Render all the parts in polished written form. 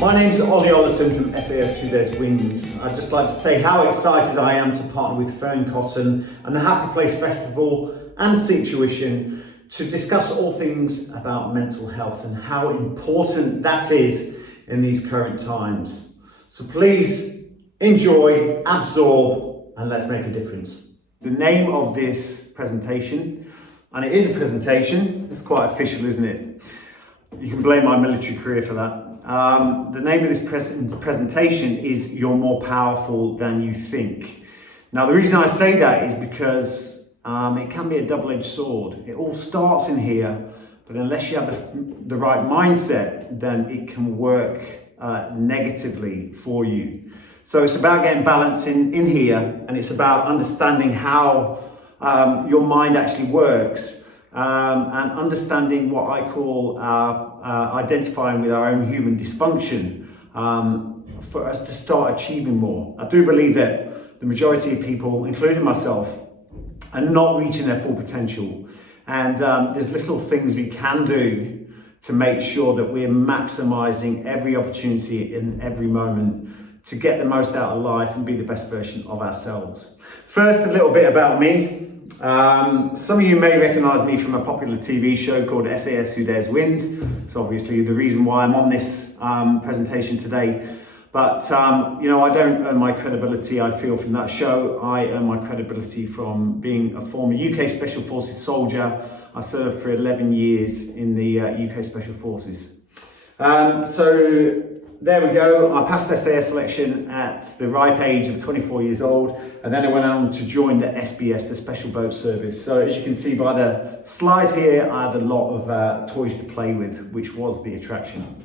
My name's Ollie Ollerton from SAS Who Dares Wins. I'd just like to say how excited I am to partner with Fearne and the Happy Place Festival and Seek Tuition to discuss all things about mental health and how important that is in these current times. So please enjoy, absorb, and let's make a difference. The name of this presentation, and it is a presentation, it's quite official, isn't it? You can blame my military career for that. The name of this presentation is You're More Powerful Than You Think. Now, the reason I say that is because it can be a double-edged sword. It all starts in here, but unless you have the right mindset, then it can work negatively for you. So it's about getting balance in here, and it's about understanding how your mind actually works. And understanding what I call identifying with our own human dysfunction for us to start achieving more. I do believe that the majority of people, including myself, are not reaching their full potential. And there's little things we can do to make sure that we're maximizing every opportunity in every moment to get the most out of life and be the best version of ourselves. First, a little bit about me. Some of you may recognize me from a popular TV show called SAS Who Dares Wins. It's obviously the reason why I'm on this presentation today. But, I don't earn my credibility, I feel, from that show. I earn my credibility from being a former UK Special Forces soldier. I served for 11 years in the UK Special Forces. So there we go. I passed SAS selection at the ripe age of 24 years old, and then I went on to join the SBS, the Special Boat Service. So as you can see by the slide here, I had a lot of toys to play with, which was the attraction.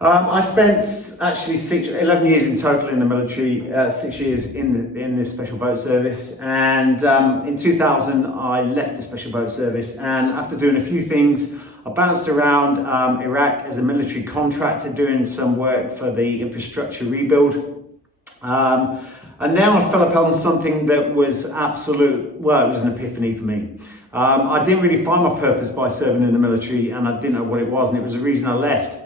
I spent actually 11 years in total in the military, 6 years in the Special Boat Service, and in 2000 I left the Special Boat Service, and after doing a few things, I bounced around Iraq as a military contractor doing some work for the infrastructure rebuild. And then I fell upon something that was it was an epiphany for me. I didn't really find my purpose by serving in the military, and I didn't know what it was, and it was the reason I left.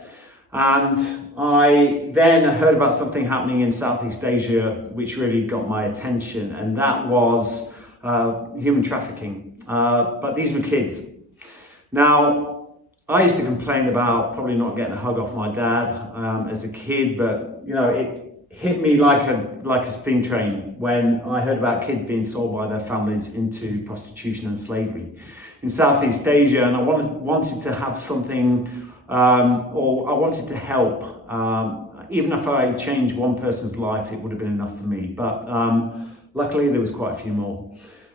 And I then heard about something happening in Southeast Asia, which really got my attention, and that was human trafficking. But these were kids. Now, I used to complain about probably not getting a hug off my dad as a kid, but it hit me like a steam train when I heard about kids being sold by their families into prostitution and slavery in Southeast Asia, and I wanted to have something, or I wanted to help. Even if I changed one person's life, it would have been enough for me. But luckily, there was quite a few more.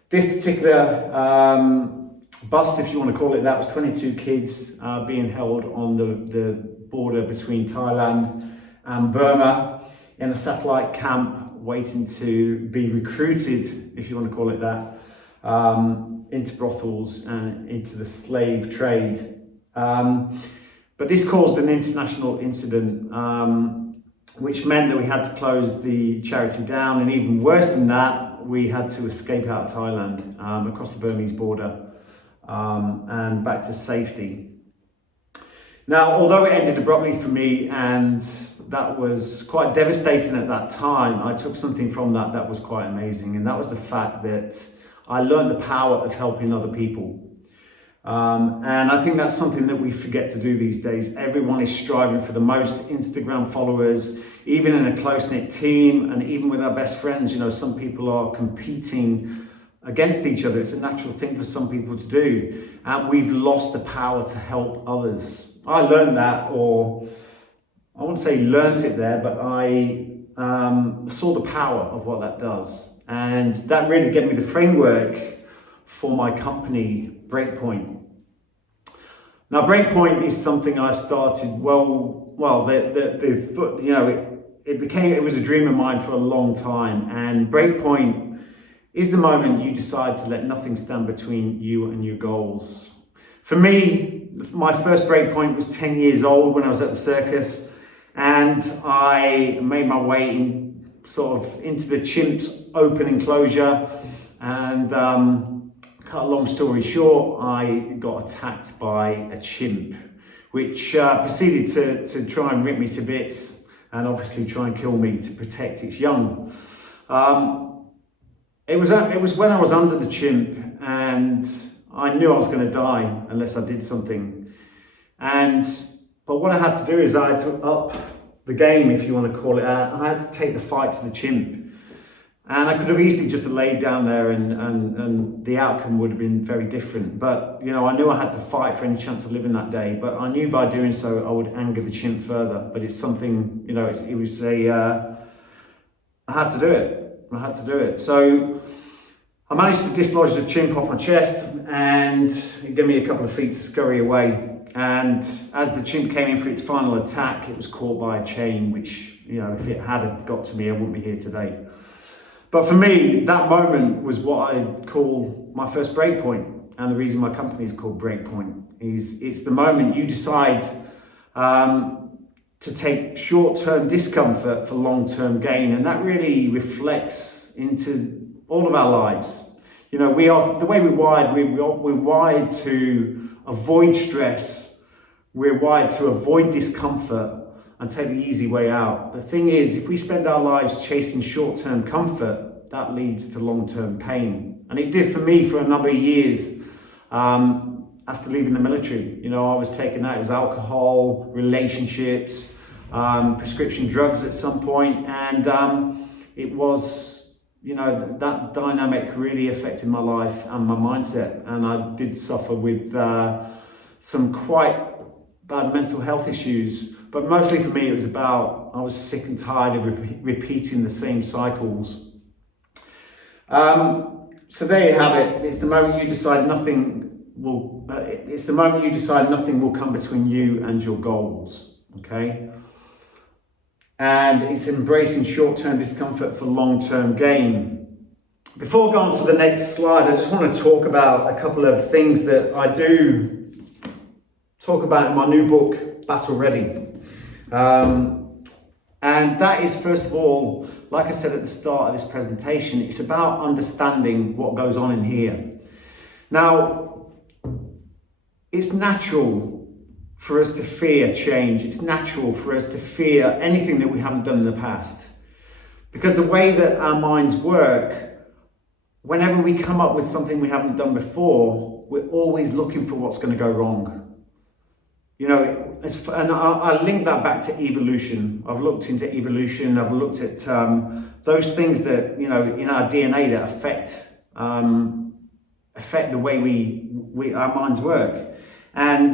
This particular bust, if you want to call it that, was 22 kids being held on the border between Thailand and Burma in a satellite camp, waiting to be recruited, if you want to call it that, into brothels and into the slave trade. But this caused an international incident, which meant that we had to close the charity down, and even worse than that, we had to escape out of Thailand across the Burmese border. And back to safety. Now, although it ended abruptly for me, and that was quite devastating at that time, I took something from that was quite amazing, and that was the fact that I learned the power of helping other people. And I think that's something that we forget to do these days. Everyone is striving for the most Instagram followers, even in a close-knit team, and even with our best friends. Some people are competing against each other. It's a natural thing for some people to do, and we've lost the power to help others. I learned that, or I won't say learnt it there, but I saw the power of what that does, and that really gave me the framework for my company, Breakpoint. Now, Breakpoint is something I started. It was a dream of mine for a long time, and Breakpoint is the moment you decide to let nothing stand between you and your goals. For me, my first breakpoint was 10 years old when I was at the circus, and I made my way into the chimp's open enclosure, and cut a long story short, I got attacked by a chimp, which proceeded to try and rip me to bits and obviously try and kill me to protect its young. It was when I was under the chimp, and I knew I was going to die unless I did something. But what I had to do is I had to up the game, if you want to call it that. I had to take the fight to the chimp. And I could have easily just laid down there and the outcome would have been very different. But, you know, I knew I had to fight for any chance of living that day. But I knew by doing so, I would anger the chimp further. But it's something, you know, I had to do it. I had to do it. So I managed to dislodge the chimp off my chest, and it gave me a couple of feet to scurry away. And as the chimp came in for its final attack, it was caught by a chain, which, you know, if it had got to me, I wouldn't be here today. But for me, that moment was what I'd call my first breakpoint. And the reason my company is called Breakpoint is it's the moment you decide to take short-term discomfort for long-term gain. And that really reflects into all of our lives. You know, the way we're wired, we're wired to avoid stress. We're wired to avoid discomfort and take the easy way out. The thing is, if we spend our lives chasing short-term comfort, that leads to long-term pain. And it did for me for a number of years after leaving the military. You know, I was taking out, it was alcohol, relationships, prescription drugs at some point. And it was, you know, that dynamic really affected my life and my mindset. And I did suffer with some quite bad mental health issues. But mostly for me, it was about, I was sick and tired of repeating the same cycles. So there you have it. It's the moment you decide nothing will come between you and your goals, okay? And it's embracing short-term discomfort for long-term gain. Before going on to the next slide, I just want to talk about a couple of things that I do talk about in my new book, Battle Ready. And that is, first of all, like I said at the start of this presentation, it's about understanding what goes on in here. Now, it's natural for us to fear change. It's natural for us to fear anything that we haven't done in the past. Because the way that our minds work, whenever we come up with something we haven't done before, we're always looking for what's going to go wrong. You know, and I link that back to evolution. I've looked into evolution. I've looked at those things that, you know, in our DNA that affect the way our minds work. And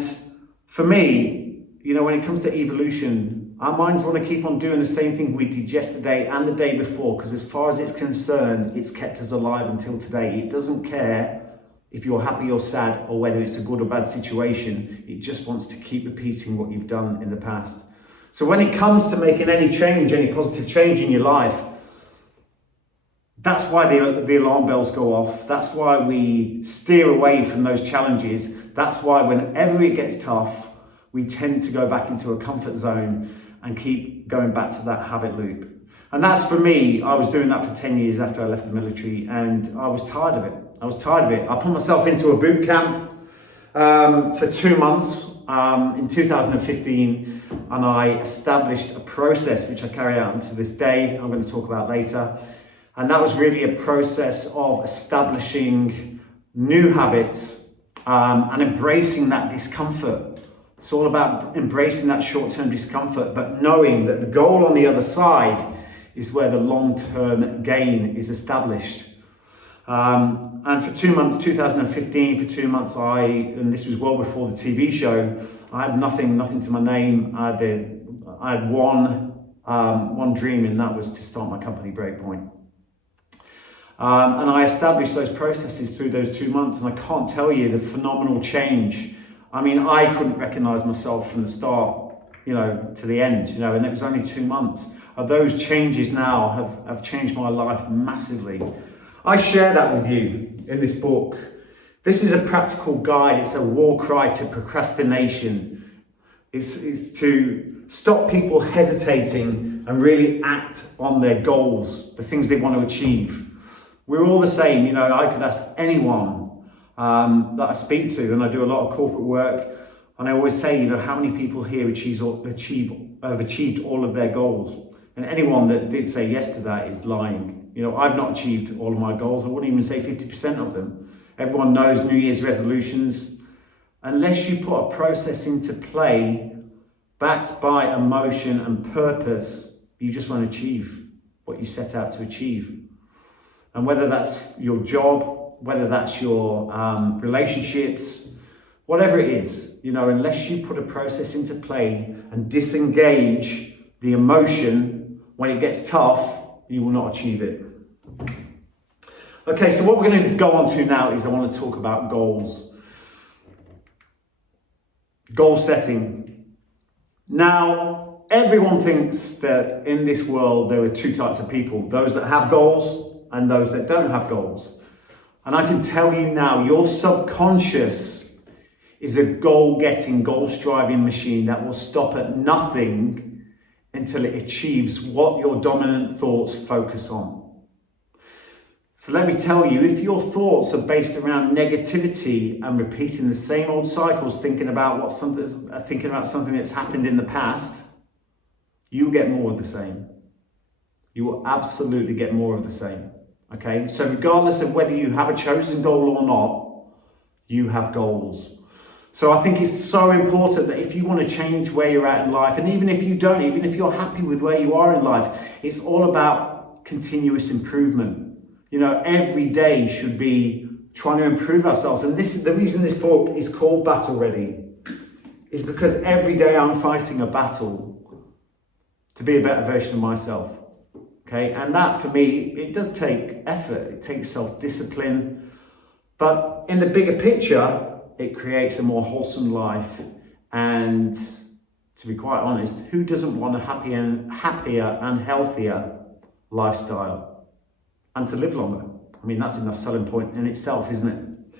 for me, you know, when it comes to evolution, our minds want to keep on doing the same thing we did yesterday and the day before, because as far as it's concerned, it's kept us alive until today. It doesn't care if you're happy or sad, or whether it's a good or bad situation. It just wants to keep repeating what you've done in the past. So when it comes to making any change, any positive change in your life, that's why the alarm bells go off. That's why we steer away from those challenges. That's why whenever it gets tough, we tend to go back into a comfort zone and keep going back to that habit loop. And that's, for me, I was doing that for 10 years after I left the military, and I was tired of it. I put myself into a boot camp for 2 months in 2015, and I established a process which I carry out unto this day, I'm going to talk about later. And that was really a process of establishing new habits and embracing that discomfort. It's all about embracing that short-term discomfort, but knowing that the goal on the other side is where the long-term gain is established. And for 2 months, 2015, for 2 months, and this was well before the TV show, I had nothing to my name. I had one dream, and that was to start my company, Breakpoint. And I established those processes through those 2 months, and I can't tell you the phenomenal change. I mean, I couldn't recognize myself from the start, you know, to the end, you know, and it was only 2 months. Those changes now have changed my life massively. I share that with you in this book. This is a practical guide. It's a war cry to procrastination. It's to stop people hesitating and really act on their goals, the things they want to achieve. We're all the same. You know, I could ask anyone that I speak to, and I do a lot of corporate work. And I always say, you know, how many people here have achieved all of their goals? And anyone that did say yes to that is lying. You know, I've not achieved all of my goals. I wouldn't even say 50% of them. Everyone knows New Year's resolutions. Unless you put a process into play backed by emotion and purpose, you just won't achieve what you set out to achieve. And whether that's your job, whether that's your relationships, whatever it is, you know, unless you put a process into play and disengage the emotion when it gets tough, you will not achieve it. Okay, so what we're going to go on to now is I want to talk about goals. Goal setting. Now, everyone thinks that in this world there are two types of people, those that have goals and those that don't have goals. And I can tell you now, your subconscious is a goal-getting, goal-striving machine that will stop at nothing until it achieves what your dominant thoughts focus on. So let me tell you, if your thoughts are based around negativity and repeating the same old cycles, thinking about something that's happened in the past, you get more of the same. You will absolutely get more of the same. Okay, so regardless of whether you have a chosen goal or not, you have goals. So I think it's so important that if you want to change where you're at in life, and even if you don't, even if you're happy with where you are in life, it's all about continuous improvement. You know, every day should be trying to improve ourselves. And this is the reason this book is called Battle Ready, is because every day I'm fighting a battle to be a better version of myself. Okay, and that for me, it does take effort, it takes self-discipline, but in the bigger picture, it creates a more wholesome life. And to be quite honest, who doesn't want a happier and healthier lifestyle and to live longer? I mean, that's enough selling point in itself, isn't it?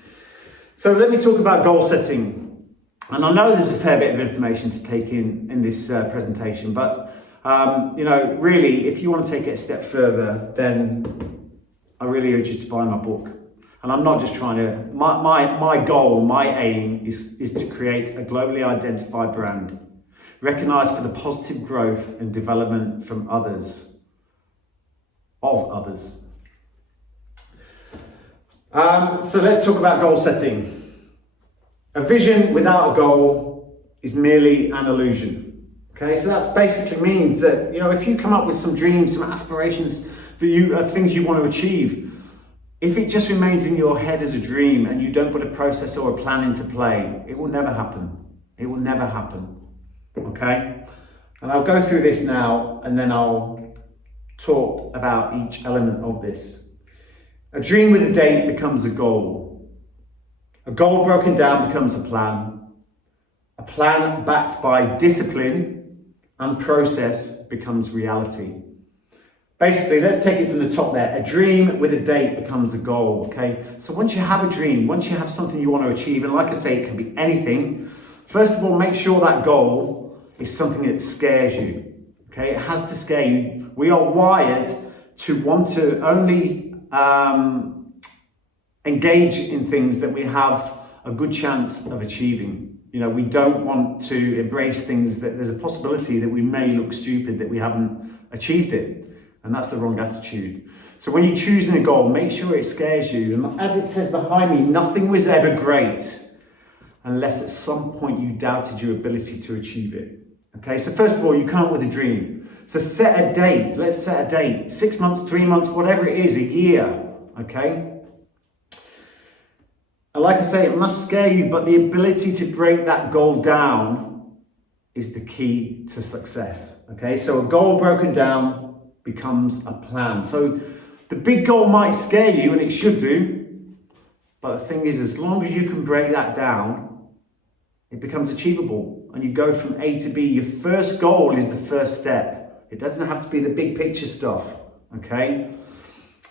So let me talk about goal setting. And I know there's a fair bit of information to take in this presentation, but you know, really, if you want to take it a step further, then I really urge you to buy my book. And I'm not just trying to, my goal, my aim is to create a globally identified brand, recognized for the positive growth and development from others, of others. So let's talk about goal setting. A vision without a goal is merely an illusion. Okay, so that basically means that, you know, if you come up with some dreams, some aspirations that things you want to achieve, if it just remains in your head as a dream and you don't put a process or a plan into play, it will never happen. It will never happen. Okay? And I'll go through this now and then I'll talk about each element of this. A dream with a date becomes a goal. A goal broken down becomes a plan. A plan backed by discipline and process becomes reality. Basically, let's take it from the top there. A dream with a date becomes a goal, okay? So once you have a dream, once you have something you want to achieve, and like I say, it can be anything, first of all, make sure that goal is something that scares you, okay? It has to scare you. We are wired to want to only engage in things that we have a good chance of achieving. You know, we don't want to embrace things that there's a possibility that we may look stupid, that we haven't achieved it. And that's the wrong attitude. So when you're choosing a goal, make sure it scares you. And as it says behind me, nothing was ever great unless at some point you doubted your ability to achieve it. Okay, so first of all, you come up with a dream. So set a date. Let's set a date. 6 months, 3 months, whatever it is, a year. Okay? And like I say, it must scare you, but the ability to break that goal down is the key to success. Okay, so a goal broken down becomes a plan. So the big goal might scare you, and it should do, but the thing is, as long as you can break that down, it becomes achievable, and you go from A to B. Your first goal is the first step. It doesn't have to be the big picture stuff, okay?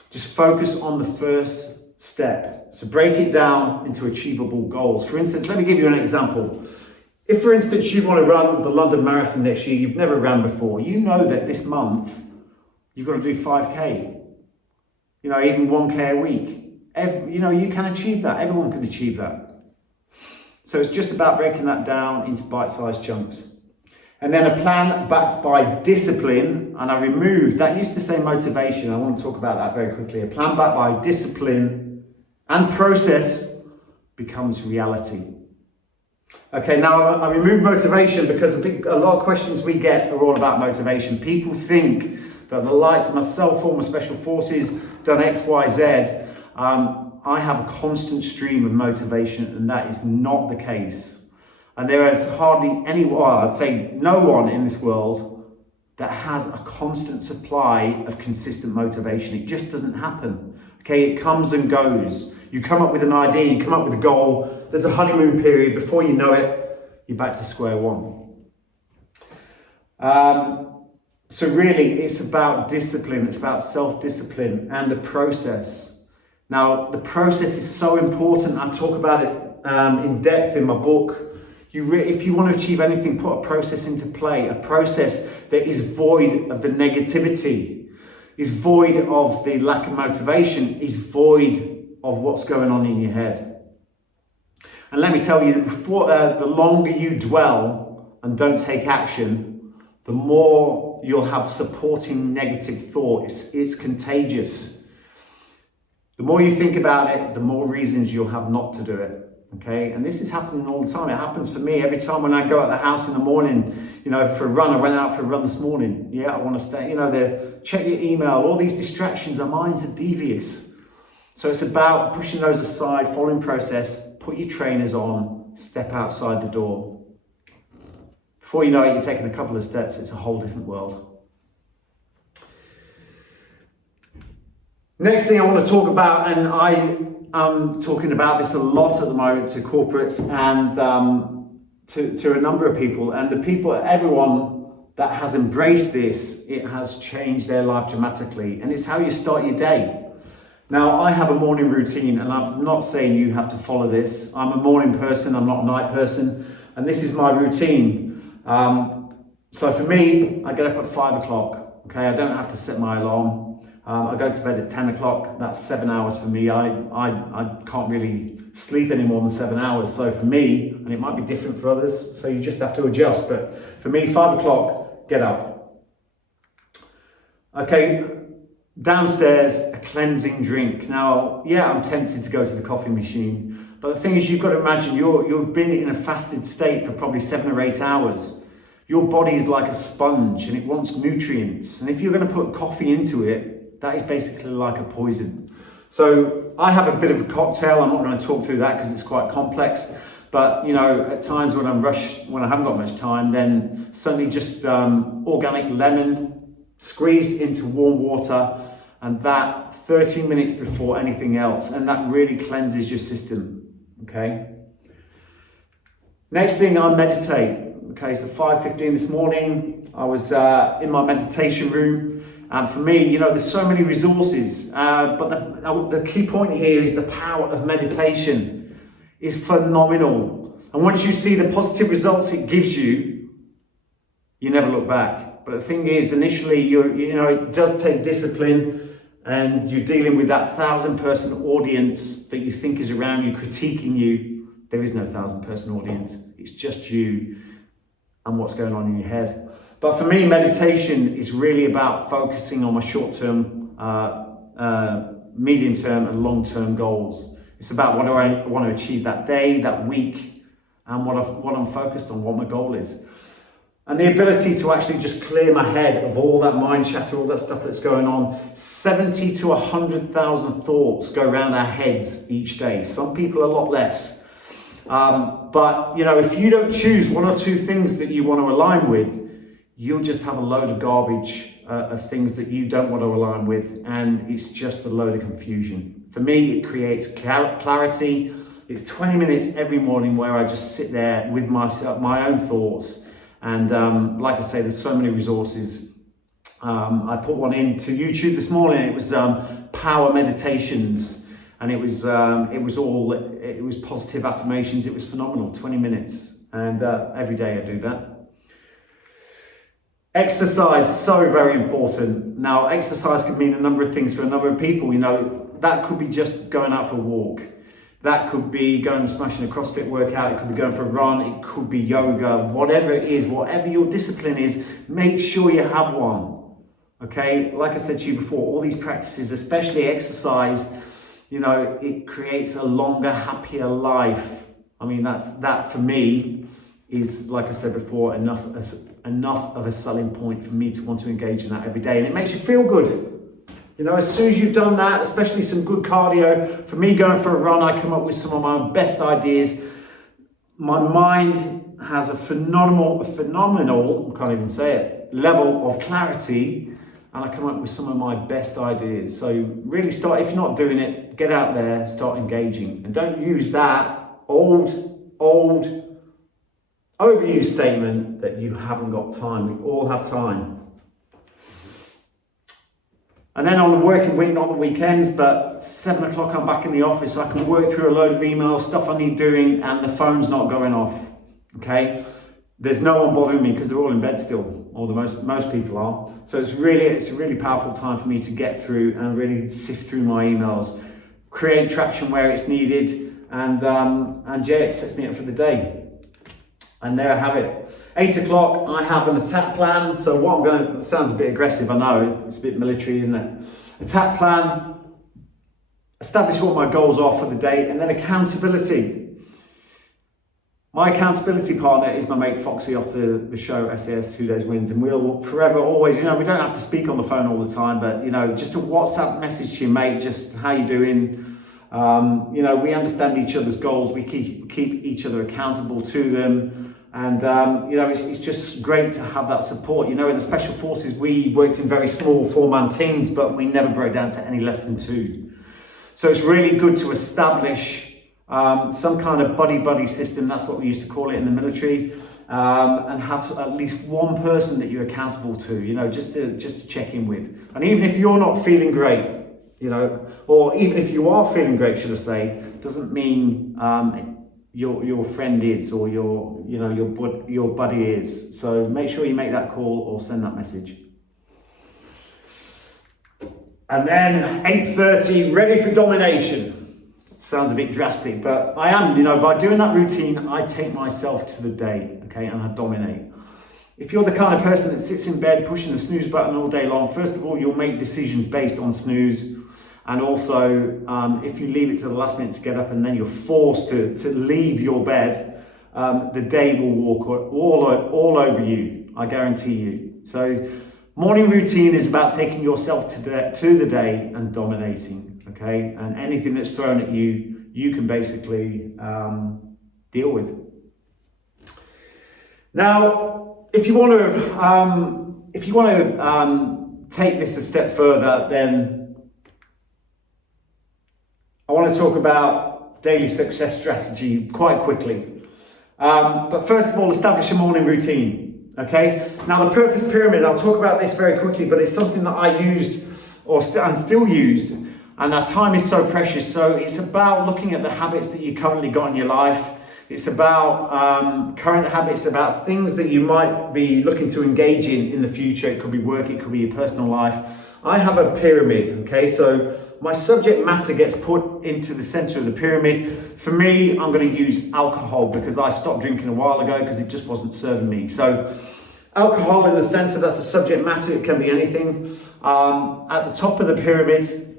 Just focus on the first step. So break it down into achievable goals. For instance, let me give you an example. If, for instance, you want to run the London Marathon next year, you've never ran before, you know that this month you've got to do 5K, you know, even 1K a week. You know, you can achieve that. Everyone can achieve that. So it's just about breaking that down into bite-sized chunks. And then a plan backed by discipline, and I removed, that used to say motivation, I want to talk about that very quickly. A plan backed by discipline and process becomes reality. Okay, now I removed motivation because a lot of questions we get are all about motivation. People think that the likes of myself, former special forces, done X, Y, Z. I have a constant stream of motivation, and that is not the case. And there is hardly anyone, I'd say no one in this world that has a constant supply of consistent motivation. It just doesn't happen. Okay, it comes and goes. You come up with an idea, you come up with a goal, there's a honeymoon period, before you know it, you're back to square one. So really, it's about discipline, it's about self-discipline and the process. Now, the process is so important. I talk about it in depth in my book. If you want to achieve anything, put a process into play, a process that is void of the negativity, is void of the lack of motivation, is void of what's going on in your head. And let me tell you, the longer you dwell and don't take action, the more you'll have supporting negative thoughts. It's contagious. The more you think about it, the more reasons you'll have not to do it. Okay, and this is happening all the time. It happens for me every time when I go out the house in the morning, for a run. I went out for a run this morning. Yeah, I want to stay, check your email, all these distractions, our minds are devious. So it's about pushing those aside, following process, put your trainers on, step outside the door. Before you know it, you're taking a couple of steps, it's a whole different world. Next thing I want to talk about, and I'm talking about this a lot at the moment to corporates and to a number of people, and everyone that has embraced this, it has changed their life dramatically, and it's how you start your day. Now, I have a morning routine, and I'm not saying you have to follow this. I'm a morning person, I'm not a night person, and this is my routine. So for me, I get up at 5 o'clock, okay? I don't have to set my alarm. I go to bed at 10 o'clock, that's 7 hours for me. I can't really sleep any more than 7 hours. So for me, and it might be different for others, so you just have to adjust. But for me, 5 o'clock, get up. Okay, downstairs, a cleansing drink. Now, yeah, I'm tempted to go to the coffee machine. But the thing is, you've got to imagine you've been in a fasted state for probably 7 or 8 hours. Your body is like a sponge and it wants nutrients. And if you're going to put coffee into it, that is basically like a poison. So I have a bit of a cocktail. I'm not going to talk through that because it's quite complex. But, at times when I'm rushed, when I haven't got much time, then suddenly just organic lemon squeezed into warm water, and that 30 minutes before anything else. And that really cleanses your system, okay? Next thing, I meditate. Okay, so 5:15 this morning, I was in my meditation room. And for me, there's so many resources, but the key point here is the power of meditation is phenomenal. And once you see the positive results it gives you, you never look back. But the thing is, initially, it does take discipline, and you're dealing with that 1,000-person audience that you think is around you, critiquing you. There is no 1,000-person audience. It's just you and what's going on in your head. But for me, meditation is really about focusing on my short-term, medium-term and long-term goals. It's about what I want to achieve that day, that week, and what I'm focused on, what my goal is. And the ability to actually just clear my head of all that mind chatter, all that stuff that's going on. 70 to 100,000 thoughts go around our heads each day. Some people a lot less. But if you don't choose one or two things that you want to align with, you'll just have a load of garbage of things that you don't want to align with, and it's just a load of confusion. For me, it creates clarity. It's 20 minutes every morning where I just sit there with myself, my own thoughts, and like I say, there's so many resources. I put one into YouTube this morning. It was power meditations, and it was positive affirmations. It was phenomenal, 20 minutes, and every day I do that. Exercise, so very important. Now, exercise can mean a number of things for a number of people. That could be just going out for a walk. That could be going and smashing a CrossFit workout, it could be going for a run, it could be yoga, whatever it is, whatever your discipline is, make sure you have one. Okay, like I said to you before, all these practices, especially exercise, you know, it creates a longer, happier life. I mean, that for me is, like I said before, enough of a selling point for me to want to engage in that every day. And it makes you feel good. You know, as soon as you've done that, especially some good cardio, for me going for a run, I come up with some of my best ideas. My mind has a phenomenal, I can't even say it, level of clarity, and I come up with some of my best ideas. So really start, if you're not doing it, get out there, start engaging. And don't use that old, overused statement that you haven't got time. We all have time. And then on the working week, not the weekends, but 7 o'clock I'm back in the office, I can work through a load of emails, stuff I need doing, and the phone's not going off, okay? There's no one bothering me because they're all in bed still, or most people are. So it's a really powerful time for me to get through and really sift through my emails, create traction where it's needed, and it sets me up for the day. And there I have it. 8 o'clock, I have an attack plan. So what I'm going to, it sounds a bit aggressive, I know, it's a bit military, isn't it? Attack plan, establish what my goals are for the day, and then accountability. My accountability partner is my mate Foxy off the show SAS Who Dares Wins, and we'll forever, always, you know, we don't have to speak on the phone all the time, but, you know, just a WhatsApp message to your mate, just how you doing? You know, we understand each other's goals, we keep each other accountable to them. And, you know, it's just great to have that support. You know, in the Special Forces, we worked in very small 4-man teams, but we never broke down to any less than 2. So it's really good to establish some kind of buddy system, that's what we used to call it in the military, and have at least one person that you're accountable to, you know, just to check in with. And even if you're not feeling great, you know, or even if you are feeling great, should I say, doesn't mean your friend is, or your buddy is. So make sure you make that call or send that message. And then 8:30, ready for domination. Sounds a bit drastic, but I am, you know, by doing that routine, I take myself to the day, okay, and I dominate. If you're the kind of person that sits in bed pushing the snooze button all day long, first of all, you'll make decisions based on snooze. And also, if you leave it to the last minute to get up and then you're forced to leave your bed, the day will walk all over you, I guarantee you. So morning routine is about taking yourself to the day and dominating, okay? And anything that's thrown at you, you can basically deal with. Now, if you want to take this a step further, then I want to talk about daily success strategy quite quickly. But first of all, establish a morning routine, okay? Now the purpose pyramid, I'll talk about this very quickly, but it's something that I used and still used, and our time is so precious. So it's about looking at the habits that you currently got in your life. It's about current habits, about things that you might be looking to engage in the future. It could be work, it could be your personal life. I have a pyramid, okay? So my subject matter gets put into the center of the pyramid. For me, I'm going to use alcohol because I stopped drinking a while ago because it just wasn't serving me. So alcohol in the center, that's the subject matter. It can be anything. At the top of the pyramid,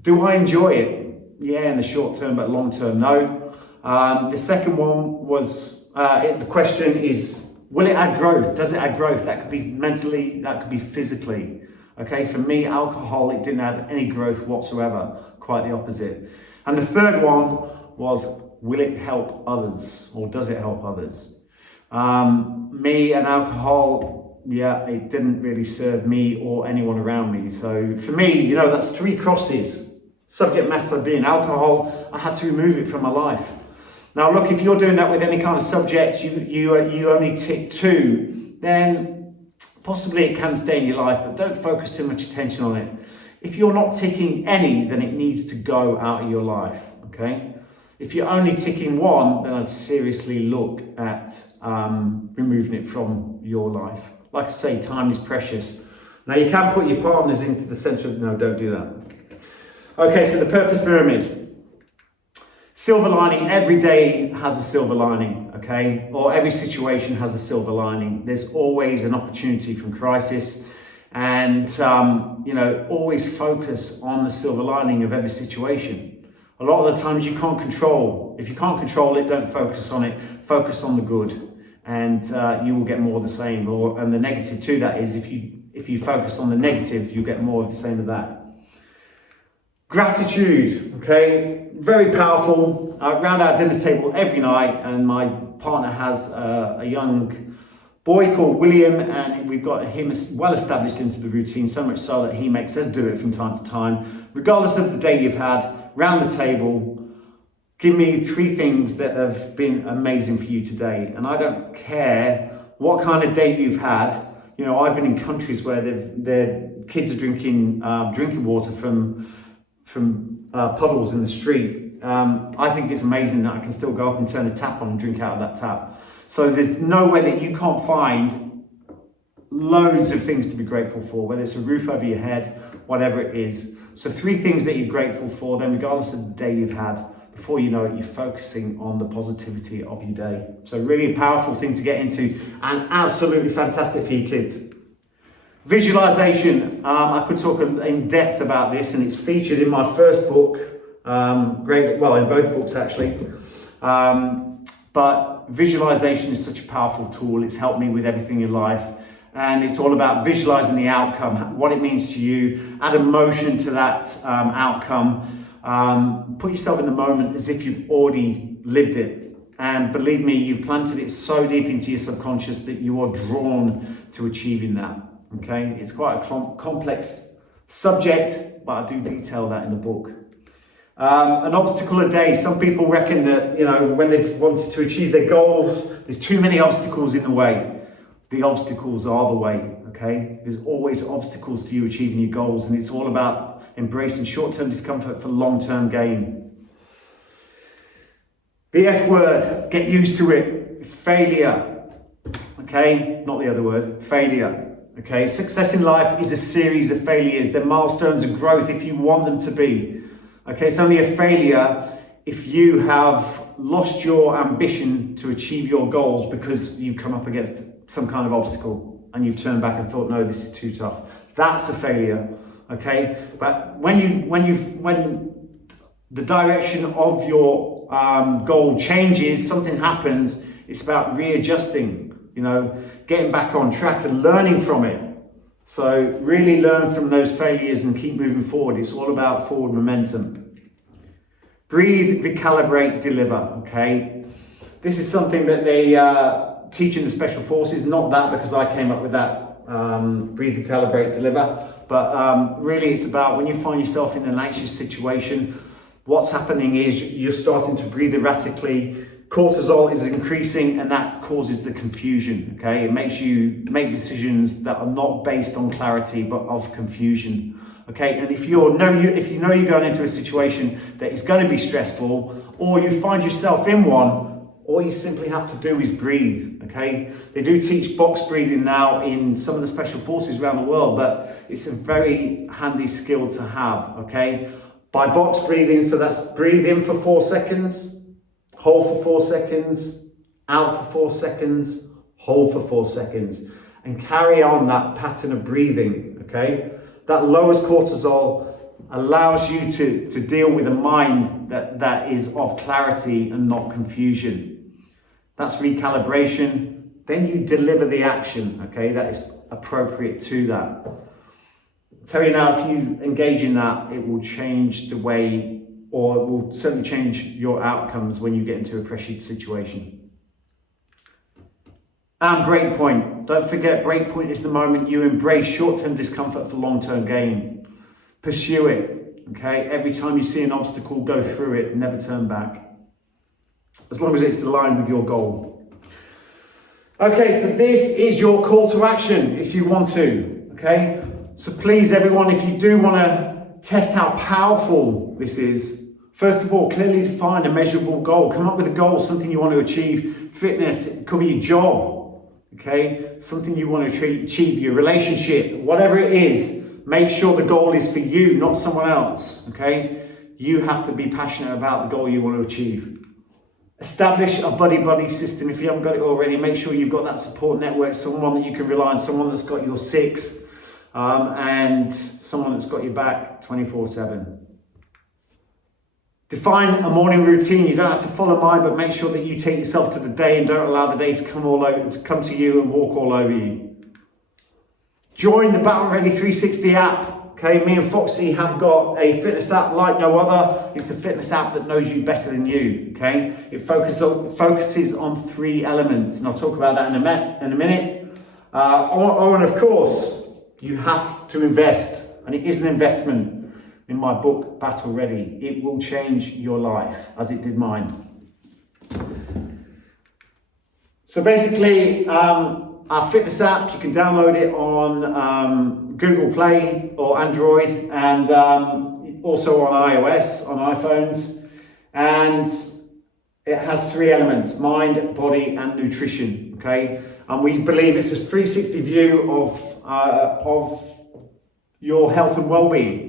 do I enjoy it? Yeah, in the short term, but long term, no. The second one was, the question is, will it add growth? Does it add growth? That could be mentally, that could be physically. Okay, for me, alcohol, it didn't add any growth whatsoever, quite the opposite. And the third one was, will it help others, or does it help others? Me and alcohol, yeah, it didn't really serve me or anyone around me. So for me, you know, that's 3 crosses. Subject matter being alcohol, I had to remove it from my life. Now look, if you're doing that with any kind of subject, you only tick 2, then possibly it can stay in your life, but don't focus too much attention on it. If you're not ticking any, then it needs to go out of your life, okay? If you're only ticking 1, then I'd seriously look at removing it from your life. Like I say, time is precious. Now you can put your partners into the center of, no, don't do that. Okay, so the purpose pyramid. Silver lining, every day has a silver lining, okay? Or every situation has a silver lining. There's always an opportunity from crisis. And, always focus on the silver lining of every situation. A lot of the times you can't control. If you can't control it, don't focus on it. Focus on the good. And you will get more of the same. And the negative to that is if you focus on the negative, you'll get more of the same of that. Gratitude, okay? Very powerful. I round our dinner table every night, and my partner has a young boy called William, and we've got him well established into the routine, so much so that he makes us do it from time to time. Regardless of the day you've had, round the table, give me 3 things that have been amazing for you today. And I don't care what kind of day you've had. I've been in countries where their kids are drinking water from puddles in the street. I think it's amazing that I can still go up and turn a tap on and drink out of that tap. So there's no way that you can't find loads of things to be grateful for, whether it's a roof over your head, whatever it is. So 3 things that you're grateful for, then regardless of the day you've had, before you know it, you're focusing on the positivity of your day. So really a powerful thing to get into, and absolutely fantastic for your kids. Visualization, I could talk in depth about this, and it's featured in my first book, in both books actually. But visualization is such a powerful tool. It's helped me with everything in life. And it's all about visualizing the outcome, what it means to you, add emotion to that outcome. Put yourself in the moment as if you've already lived it. And believe me, you've planted it so deep into your subconscious that you are drawn to achieving that. Okay, it's quite a complex subject, but I do detail that in the book. An obstacle a day. Some people reckon that, when they've wanted to achieve their goals, there's too many obstacles in the way. The obstacles are the way, okay? There's always obstacles to you achieving your goals, and it's all about embracing short-term discomfort for long-term gain. The F word, get used to it. Failure, okay? Not the other word, failure. Okay, success in life is a series of failures. They're milestones of growth if you want them to be. Okay, it's only a failure if you have lost your ambition to achieve your goals because you've come up against some kind of obstacle and you've turned back and thought, no, this is too tough. That's a failure. Okay, but when the direction of your goal changes, something happens. It's about readjusting. Getting back on track and learning from it. So really learn from those failures and keep moving forward. It's all about forward momentum. Breathe, recalibrate, deliver, okay? This is something that they teach in the Special Forces, not that because I came up with that, breathe, recalibrate, deliver, but really it's about when you find yourself in an anxious situation, what's happening is you're starting to breathe erratically, cortisol is increasing, and that causes the confusion, okay? It makes you make decisions that are not based on clarity, but of confusion, okay? And if you know you're going into a situation that is going to be stressful, or you find yourself in one, all you simply have to do is breathe, okay? They do teach box breathing now in some of the special forces around the world, but it's a very handy skill to have, okay? By box breathing, so that's breathe in for 4 seconds, hold for 4 seconds, out for 4 seconds, hold for 4 seconds, and carry on that pattern of breathing, okay? That lowers cortisol, allows you to deal with a mind that is of clarity and not confusion. That's recalibration. Then you deliver the action, okay? That is appropriate to that. I'll tell you now, if you engage in that, it will change the way, or it will certainly change your outcomes when you get into a pressured situation. And breakpoint. Don't forget, breakpoint is the moment you embrace short-term discomfort for long-term gain. Pursue it, okay? Every time you see an obstacle, go through it, never turn back. As long as it's aligned with your goal. Okay, so this is your call to action if you want to, okay? So please, everyone, if you do want to test how powerful this is, first of all, clearly define a measurable goal. Come up with a goal, something you want to achieve. Fitness, it could be your job, okay? Something you want to achieve, your relationship, whatever it is. Make sure the goal is for you, not someone else, okay? you have to be passionate about the goal you want to achieve. Establish a buddy-buddy system. If you haven't got it already, make sure you've got that support network, someone that you can rely on, someone that's got your six, and someone that's got your back 24/7. Define a morning routine. You don't have to follow mine, but make sure that you take yourself to the day and don't allow the day to come to you and walk all over you. Join the Battle Ready 360 app. Okay, me and Foxy have got a fitness app like no other. It's the fitness app that knows you better than you. Okay, it focuses on 3 elements, and I'll talk about that in a minute. And of course, you have to invest, and it is an investment. In my book, Battle Ready, it will change your life as it did mine. So basically, our fitness app, you can download it on Google Play or Android, and also on iOS, on iPhones. And it has 3 elements: mind, body, and nutrition. Okay, and we believe it's a 360 view of your health and well-being.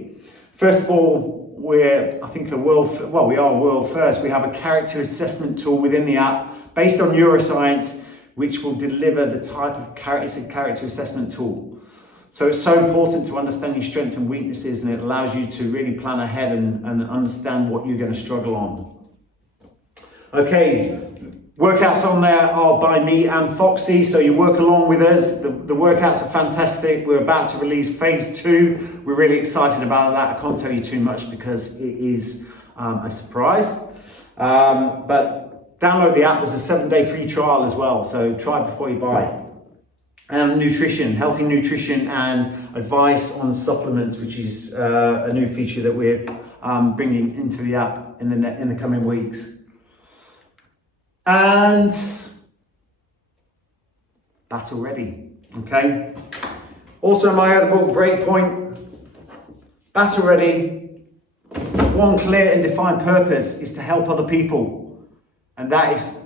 First of all, we are world first. We have a character assessment tool within the app based on neuroscience, which will deliver the type of character assessment tool. So it's so important to understand your strengths and weaknesses, and it allows you to really plan ahead and understand what you're going to struggle on. Okay, workouts on there are by me and Foxy, so you work along with us. The workouts are fantastic. We're about to release phase 2. We're really excited about that. I can't tell you too much because it is a surprise. But download the app. There's a 7-day free trial as well, so try before you buy. And nutrition, healthy nutrition and advice on supplements, which is a new feature that we're bringing into the app in the coming weeks. And Battle Ready, okay? Also my other book, Breakpoint, Battle Ready, one clear and defined purpose is to help other people. And that is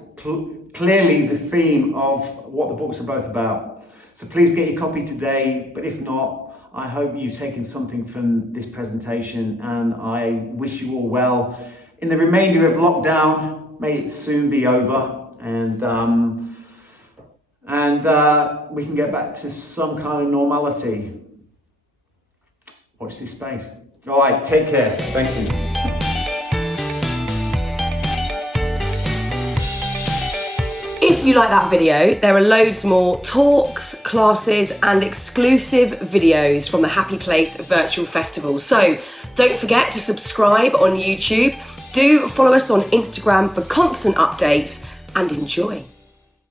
clearly the theme of what the books are both about. So please get your copy today, but if not, I hope you've taken something from this presentation, and I wish you all well. In the remainder of lockdown, may it soon be over, and we can get back to some kind of normality. Watch this space. All right, take care. Thank you. If you like that video, there are loads more talks, classes, and exclusive videos from the Happy Place Virtual Festival. So don't forget to subscribe on YouTube. Do follow us on Instagram for constant updates, and enjoy.